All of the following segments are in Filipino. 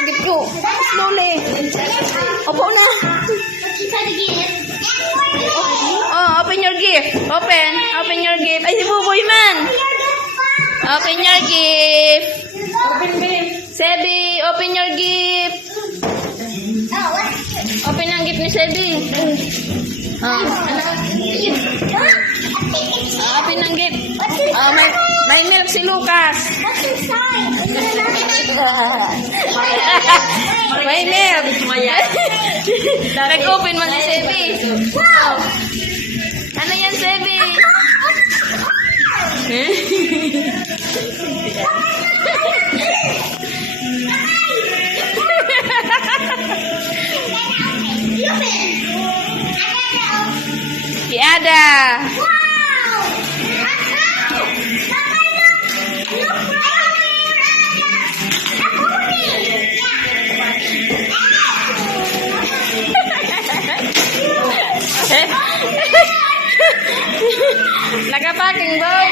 Sagip ko. Slowly. Opo na. Oh, open your gift. Open. Open your gift. Ay, si Buboy man. Open your gift. Sebi, open your gift. Open ang gift ni Sebi. Open ang gift. May milk si Lucas. May milk. Nag-open man si Sebi. Ano yan, Sebi? Si Ada. Nakapaking boy.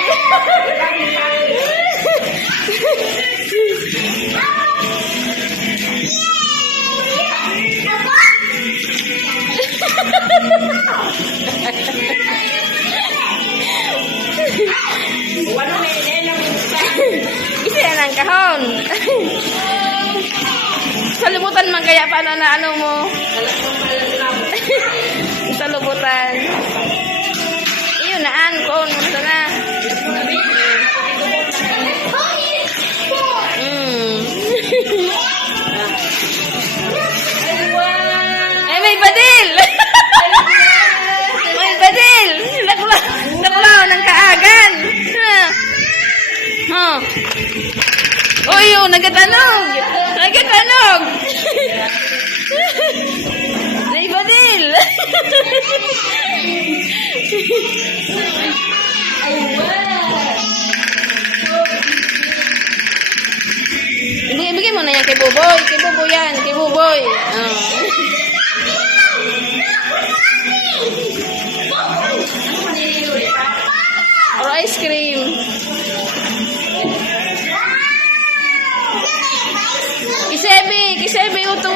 Isa yan ang kahon. Salimutan man kaya paano na ano mo. Salimutan. Iyon naan ko. Gusto na. Eh, may badil! May badil! Naklaw ng kaagan! Uy, nagatanog! Nagatanog! May badil! Bigay mo na yan kay Buboy. Kay Buboy yan. Kay Buboy. Or ice cream. Kisebi. Kisebi uto.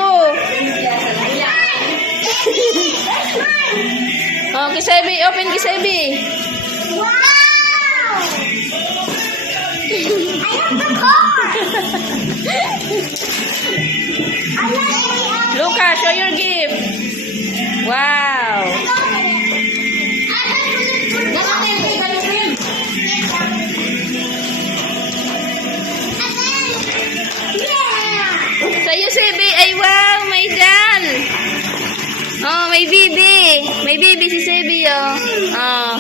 Oh, Kisebi. Open Kisebi. Lucas, show your gift. Wow. Sa'yo, Sebi. Ay, wow. May dal. Oh, may bibi. May bibi si Sebi, oh. Oh.